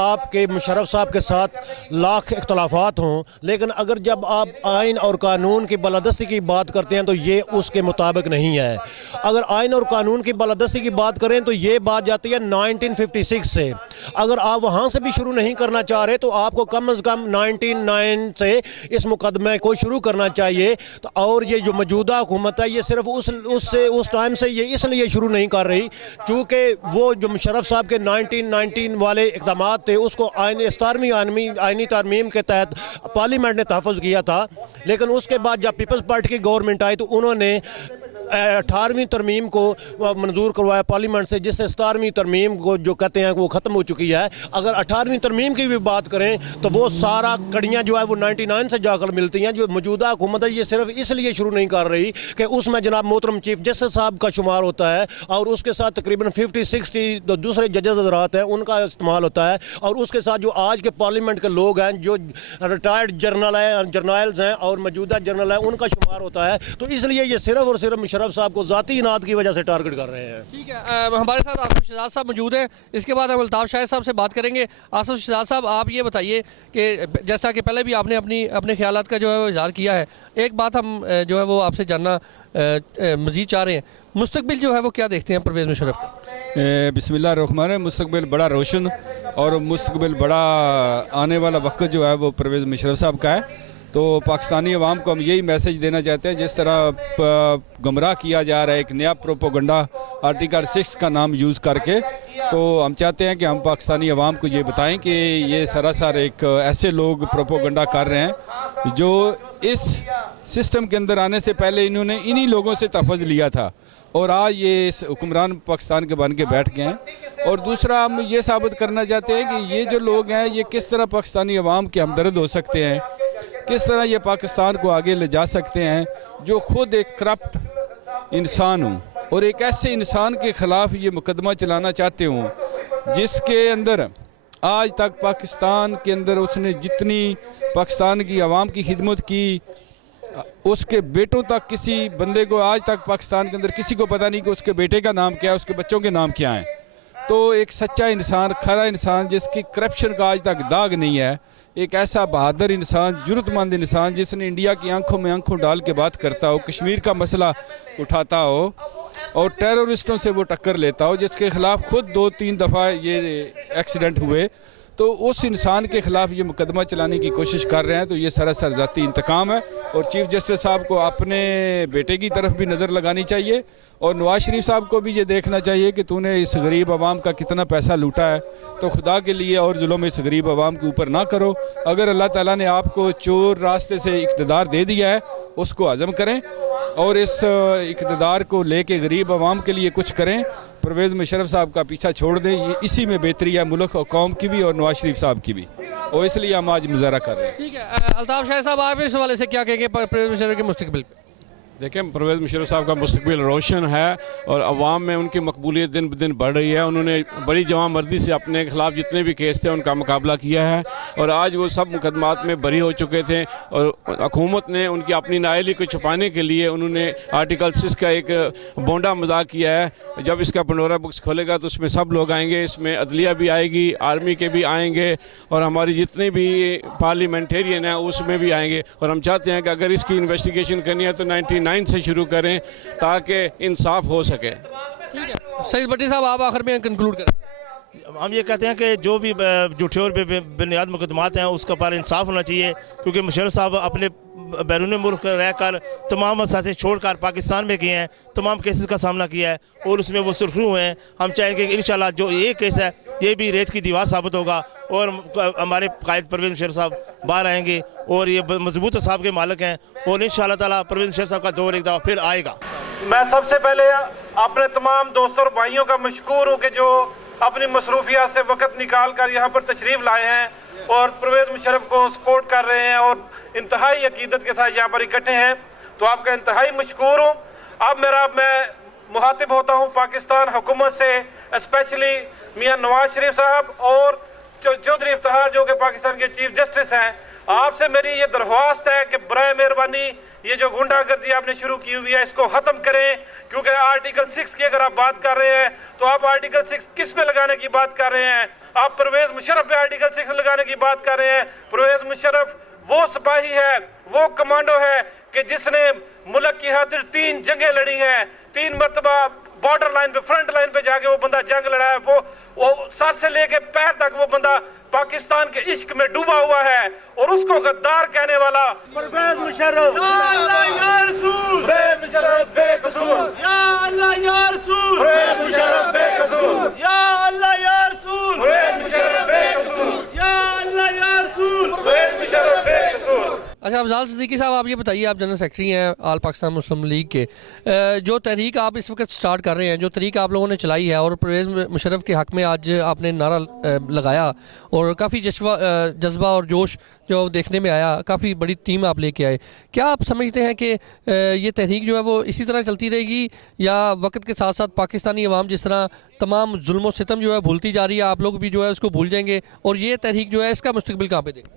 आपके मुशर्रफ साहब के साथ लाख इख्तलाफात हों, लेकिन अगर जब आप आइन और कानून की बालादस्ती की बात करते हैं तो ये उसके मुताबिक नहीं है। अगर आइन और कानून की बालादस्ती की बात करें तो ये बात जाती है 1956 से। अगर आप वहाँ से भी शुरू नहीं करना चाह रहे तो आपको कम से कम 1999 से इस मुकदमे को शुरू करना चाहिए। तो और ये जो मौजूदा हुकूमत है ये सिर्फ उस टाइम से ये इसलिए शुरू नहीं कर रही क्योंकि वो जो मुशर्रफ साहब के 1919 वाले इक़दाम थे उसको 17वीं आइनी तरमीम के तहत पार्लियामेंट ने तहफ़्फ़ुज़ किया था। लेकिन उसके बाद जब पीपल्स पार्टी की गवर्नमेंट आई तो उन्होंने 18वीं तरमीम को मंजूर करवाया पार्लियामेंट से, जिससे 17वीं तरमीम को जो कहते हैं वो ख़त्म हो चुकी है। अगर 18वीं तरमीम की भी बात करें तो वो सारा कड़ियाँ जो है वो 99 से जाकर मिलती हैं। जो मौजूदा हुकूमत है ये सिर्फ इसलिए शुरू नहीं कर रही कि उसमें जनाब मोहतरम चीफ जस्टिस साहब का शुमार होता है और उसके साथ तकरीबन 50-60 दूसरे जजेस हज़रात हैं उनका इस्तेमाल होता है, और उसके साथ जो आज के पार्लियामेंट के लोग हैं जो रिटायर्ड जर्नल्स हैं और मौजूदा जर्नल हैं उनका शुमार होता है। तो इसलिए ये सिर्फ और सिर्फ मुशर्रफ साहब को ज़ाती इनाद की वजह से टारगेट कर रहे हैं। ठीक है, हमारे साथ आसिफ शहजाद साहब मौजूद हैं। इसके बाद हम अल्ताफ़ शाहिद साहब से बात करेंगे। आसिफ शहजाद साहब, आप ये बताइए कि जैसा कि पहले भी आपने अपने ख्यालात का जो है वो इज़हार किया है, एक बात हम जो है वो आपसे जानना मज़ीद चाह रहे हैं, मुस्तकबिल जो है वो क्या देखते हैं परवेज़ मुशर्रफ का? बिस्मिल्लाहिर्रहमानिर्रहीम। मुस्तकबिल बड़ा रोशन और मुस्तकबिल बड़ा आने वाला वक्त जो है वो परवेज़ मुशर्रफ साहब का है। तो पाकिस्तानी अवाम को हम यही मैसेज देना चाहते हैं, जिस तरह गुमराह किया जा रहा है एक नया प्रोपोगंडा आर्टिकल 6 का नाम यूज़ करके, तो हम चाहते हैं कि हम पाकिस्तानी अवाम को ये बताएं कि ये सरासर एक ऐसे लोग प्रोपोगंडा कर रहे हैं जो इस सिस्टम के अंदर आने से पहले इन्होंने इन्हीं लोगों से तहफ़्फ़ुज़ लिया था और आज ये इस हुक्मरान पाकिस्तान के बन के बैठ गए हैं। और दूसरा हम ये साबित करना चाहते हैं कि ये जो लोग हैं ये किस तरह पाकिस्तानी अवाम के हमदर्द हो सकते हैं, किस तरह ये पाकिस्तान को आगे ले जा सकते हैं, जो ख़ुद एक करप्ट इंसान हो और एक ऐसे इंसान के ख़िलाफ़ ये मुकदमा चलाना चाहते हों जिसके अंदर आज तक पाकिस्तान के अंदर उसने जितनी पाकिस्तान की आवाम की खिदमत की, उसके बेटों तक किसी बंदे को आज तक पाकिस्तान के अंदर किसी को पता नहीं कि उसके बेटे का नाम क्या है, उसके बच्चों के नाम क्या हैं। तो एक सच्चा इंसान, खरा इंसान जिसकी करप्शन का आज तक दाग नहीं है, एक ऐसा बहादुर इंसान, जुर्रतमंद इंसान जिसने इंडिया की आंखों में आंखों डाल के बात करता हो, कश्मीर का मसला उठाता हो और टेररिस्टों से वो टक्कर लेता हो, जिसके ख़िलाफ़ खुद 2-3 दफ़ा ये एक्सीडेंट हुए, तो उस इंसान के ख़िलाफ़ ये मुकदमा चलाने की कोशिश कर रहे हैं। तो ये सरासर ज़ाती इंतकाम है और चीफ़ जस्टिस साहब को अपने बेटे की तरफ भी नज़र लगानी चाहिए और नवाज़ शरीफ साहब को भी ये देखना चाहिए कि तूने इस गरीब आवाम का कितना पैसा लूटा है, तो खुदा के लिए और जुल्म इस गरीब आवाम के ऊपर ना करो। अगर अल्लाह ताला ने आपको चोर रास्ते से इक़्तिदार दे दिया है उसको हज़म करें और इस इक़्तिदार को लेके गरीब आवाम के लिए कुछ करें। परवेज़ मुशर्रफ साहब का पीछा छोड़ दें, ये इसी में बेहतरी है मुल्क और कौम की भी और नवाज़ शरीफ साहब की भी, और इसलिए हम आज मुज़ाहरा कर रहे हैं। ठीक है, अल्ताफ़ शाहिद साहब, आप इस हवाले से क्या कहेंगे परवेज़ मुशर्रफ के मुस्तकबिल पे? देखें, परवेज़ मुशर्रफ साहब का मुस्तकबिल रोशन है और अवाम में उनकी मकबूलियत दिन ब दिन बढ़ रही है। उन्होंने बड़ी जवामर्दी से अपने खिलाफ जितने भी केस थे उनका मुकाबला किया है और आज वो सब मुकदमात में बरी हो चुके थे और हुकूमत ने उनकी अपनी नाअहली को छुपाने के लिए उन्होंने आर्टिकल 6 का एक बोंडा मजाक किया है। जब इसका पंडोरा बुक्स खोलेगा तो उसमें सब लोग आएंगे, इसमें अदलिया भी आएगी, आर्मी के भी आएंगे और हमारी जितने भी पार्लियामेंटेरियन हैं उसमें भी आएंगे। और हम चाहते हैं कि अगर इसकी इन्वेस्टिगेशन करनी है तो 99 से शुरू करें ताकि इंसाफ हो सके। ठीक है, सईद भट्टी साहब, आप आखिर में कंक्लूड करें। हम ये कहते हैं कि जो भी झूठे और बेबुनियाद मुकदमात हैं उसका पर इंसाफ होना चाहिए, क्योंकि मुशर्रफ साहब अपने बैरून मुल्क रहकर तमाम असासे छोड़कर पाकिस्तान में गए हैं, तमाम केसेस का सामना किया है और उसमें वो सुरखरू हुए हैं। हम चाहेंगे कि इंशाल्लाह जो ये केस है ये भी रेत की दीवार साबित होगा और हमारे कायद परवेज़ मुशर्रफ साहब बाहर आएंगे और ये मजबूत साहब के मालिक हैं और इंशाल्लाह ताला परवेज़ मुशर्रफ साहब का दौर एक दफ़ा फिर आएगा। मैं सबसे पहले अपने तमाम दोस्तों और भाइयों का मशकूर हूँ कि जो अपनी मसरूफियात से वक़्त निकाल कर यहाँ पर तशरीफ़ लाए हैं और परवेज़ मुशर्रफ को सपोर्ट कर रहे हैं और इंतहाई अकीदत के साथ यहाँ पर इकट्ठे हैं, तो आपका इंतहाई मशकूर हूँ। अब मैं मुखातिब होता हूँ पाकिस्तान हुकूमत से, स्पेशली मियाँ नवाज शरीफ साहब और चौधरी इफ्तिखार जो कि पाकिस्तान के चीफ जस्टिस हैं। आपसे मेरी ये दरख्वास्त है कि बराए मेहरबानी ये जो गुंडागर्दी आपने शुरू की हुई है इसको खत्म करें, क्योंकि आर्टिकल 6 की अगर आप बात कर रहे हैं तो आप आर्टिकल 6 किस पे लगाने की बात कर रहे हैं? आप परवेज मुशर्रफ पे आर्टिकल 6 लगाने की बात कर रहे हैं। परवेज मुशर्रफ वो सिपाही है, वो कमांडो है कि जिसने मुल्क की खातिर 3 जंगें लड़ी हैं, 3 मरतबा बॉर्डर लाइन पे, फ्रंट लाइन पे जाके वो बंदा जंग लड़ा है। वो सर से लेके पैर तक वो बंदा पाकिस्तान के इश्क में डूबा हुआ है, और उसको गद्दार कहने वाला परवेज मुशर्रफ बेकसूर, या अल्लाह या रसूल, परवेज मुशर्रफ बेकसूर, या अल्लाह या रसूल, परवेज मुशर्रफ बेकसूर, या अल्लाह या रसूल, परवेज मुशर्रफ बेकसूर। अच्छा अफजाल सिद्दीकी साहब, आप ये बताइए, आप जनरल सेक्रेटरी हैं आल पाकिस्तान मुस्लिम लीग के, जो तहरीक आप इस वक्त स्टार्ट कर रहे हैं, जो तहरीक आप लोगों ने चलाई है और परवेज़ मुशर्रफ के हक़ में आज आपने नारा लगाया और काफ़ी जज्बा और जोश जो देखने में आया, काफ़ी बड़ी टीम आप लेके आए, क्या आप समझते हैं कि ये तहरीक जो है वो इसी तरह चलती रहेगी, या वक्त के साथ साथ पाकिस्तानी अवाम जिस तरह तमाम जुल्म सितम जो है भूलती जा रही है, आप लोग भी जो है उसको भूल जाएंगे और ये तहरीक जो है इसका मुस्तकबिल कहाँ पे देखें?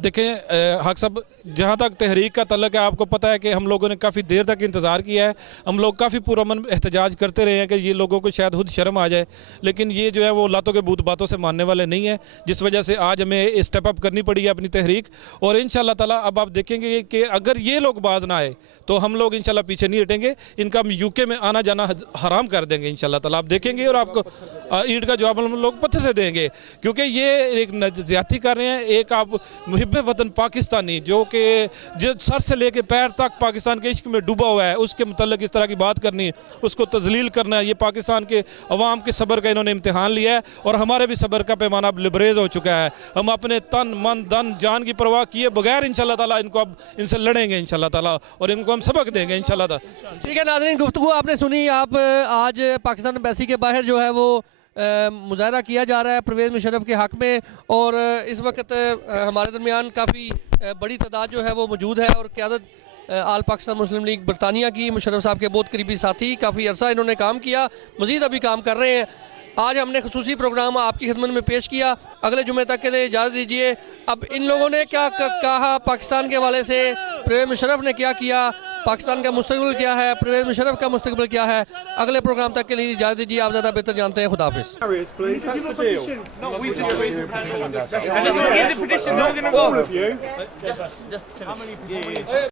देखें हक साहब, जहाँ तक तहरीक का तल्लक है, आपको पता है कि हम लोगों ने काफ़ी देर तक इंतज़ार किया है। हम लोग काफ़ी पुरअमन एहतजाज करते रहे हैं कि ये लोगों को शायद खुद शर्म आ जाए, लेकिन ये जो है वो लातों के बूत बातों से मानने वाले नहीं है, जिस वजह से आज हमें स्टेप अप करनी पड़ी है अपनी तहरीक। और इंशाल्लाह ताला अब आप देखेंगे कि अगर ये लोग बाज ना आए तो हम लोग इंशाल्लाह पीछे नहीं हटेंगे, इनका हम यूके में आना जाना हराम कर देंगे इंशाल्लाह ताला। आप देखेंगे और आपको ईंट का जवाब हम लोग पत्थर से देंगे, क्योंकि ये एक ज्यादती कर रहे हैं। एक आप मुहिब्बे वतन पाकिस्तानी जो कि जो सर से लेके पैर तक पाकिस्तान के इश्क में डूबा हुआ है, उसके मुतल्लिक इस तरह की बात करनी, उसको तजलील करना, ये पाकिस्तान के अवाम के सब्र का इन्होंने इम्तिहान लिया है और हमारे भी सब्र का पैमाना अब लिबरेज हो चुका है। हम अपने तन मन धन जान की परवाह किए बगैर इंशाल्लाह ताला इनको अब इनसे लड़ेंगे इंशाल्लाह ताला और इनको हम सबक देंगे इंशाल्लाह ताला। ठीक है नाज़रीन, गुफ्तगू आपने सुनी। आप आज पाकिस्तान एम्बेसी के बाहर जो है वो मुजाहरा किया जा रहा है परवेज़ मुशर्रफ के हक़ में, और इस वक्त हमारे दरमियान काफ़ी बड़ी तादाद जो है वो मौजूद है, और क़यादत आल पाकिस्तान मुस्लिम लीग बरतानिया की, मुशर्रफ साहब के बहुत करीबी साथी, काफ़ी अरसा इन्होंने काम किया, मज़ीद अभी काम कर रहे हैं। आज हमने खुसूसी प्रोग्राम आपकी खिदमत में पेश किया। अगले जुमे तक के लिए इजाज़त दीजिए। अब इन लोगों ने क्या कहा पाकिस्तान के हवाले से, परवेज़ मुशर्रफ ने क्या किया, पाकिस्तान का मुस्तकबिल क्या है, परवेज़ मुशर्रफ का मुस्तकबिल क्या है, अगले प्रोग्राम तक के लिए इजाज़त दीजिए। आप ज़्यादा बेहतर जानते हैं। खुदाफिज़।